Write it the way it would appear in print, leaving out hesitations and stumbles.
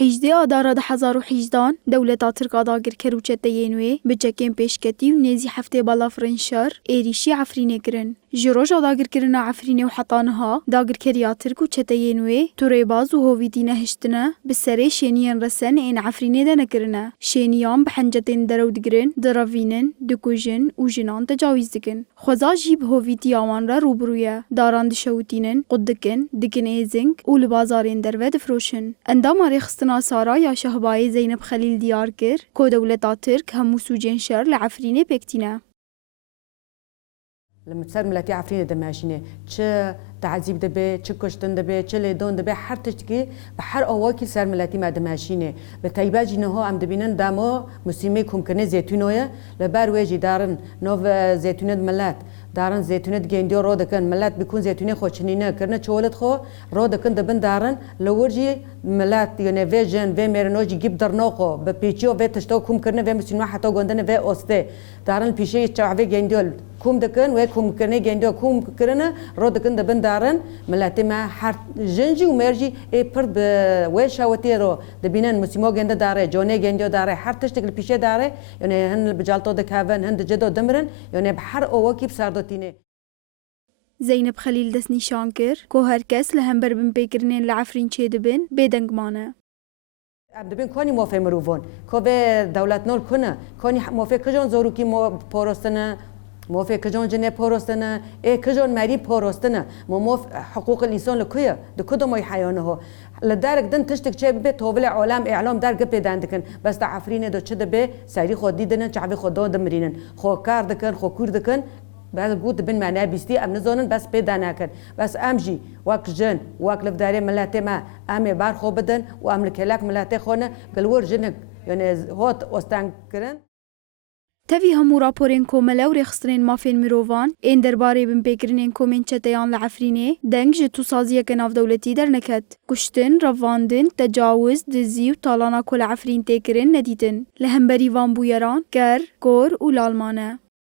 حیجده آدارا ده 1018 دولتا ترکا داگر کروچته ینوی بچکین پیشکتی و نیزی هفته بالا فرنشار ایریشی عفرینه کرن. جروج داگر کرنا عفرینه و حطانها داگر کریا ترک و چته ینوی توریباز و هویدی نهشتنه بسره شینیان رسن این عفرینه ده نکرنه. شینیان بحنجتین درود گرن دراوینن دکوژن و جنان تجاویز دکن. خوزا جیب هویدی آوان را روبرویه داران دشوتینن قدکن دکن ایزنگ و لبازارین درود فروشن. اندام رخصتنا سارا یا شهبای زینب خلیل دیار کر که دولتا ترک همو سوجین شر لعفرینه پکتینه. لما تصير ملاتي عفرينة دماشينة چه تعذيب دبي چه كشتن دبي چه ليدون دبي حر تشتكي بحر أواكي صار ملاتي ما دماشينة بتايباجي نهو عم دبينن دامو مسلمي كم كنه زيتونويا لبار ويجي دارن نوف زيتونة ملات دارن زيتونة جينديو رو دكن ملات بيكون زيتونة خوشنينه كرنا شولت خو رو دكن دبن دارن لورجي ملات يعني فيجن في ميرنوجي جيب درنوقو ببيتشو في تشتو كم كرنا في مسلمي حتى قندنا في أوسته دارن بيشي تشعبي جينديو كوم دكن وكم كرنا جينديو كوم كرنا رو دكن دبن دارن ملاتي ما حر جنجي ومرجي برد ويش هوتي رو دبينن مسلمو جندا داره جوني جينديو داره حر تشتغل بيشي داره يعني هن بجالتو دكافن هن جدو دمرن يعني بحر أواكي بساردوتينه زینب خلیل دست نیشان کر که هر کس لهمبر بن پیکرنین لعفرین چه دبن بدنگ مانه. دبین کنی موفق مروفون که به دولت نول کنه کنی موفق کجان زوروکی پاراستنه موفق کجان جنه پاراستنه کجان مری پاراستنه موفق حقوق الانسان لکویه دکدوم ای حیانه ها لدرک دن تشتک چه به طول عالم اعلام در گپ دندکن بس عفرینه دو چه دبه سری خود دیدن چعبی خود دمرینن خو کار دکن خو کور دکن بعد قلت بين معناه بيستي أم نزونن بس بدنا كن بس أمجي وقت جن وقت لفداري ملاتي ما أمي بار خو بدن وأملك هلاك ملاتي خونا قلور جنك يعني هوت أستنكرن تفی همو راپورین کومله و رخصترین مافین مروان این درباره بن پیکرین کومن چتیان لعفرینه دنگ جتو سازیه که ناف دولتی در نکد کشتن رواندن تجاوز دزی و طالانا کل عفرین تکرین ندیدن لهمبری وان بویران گر گور و لالمانه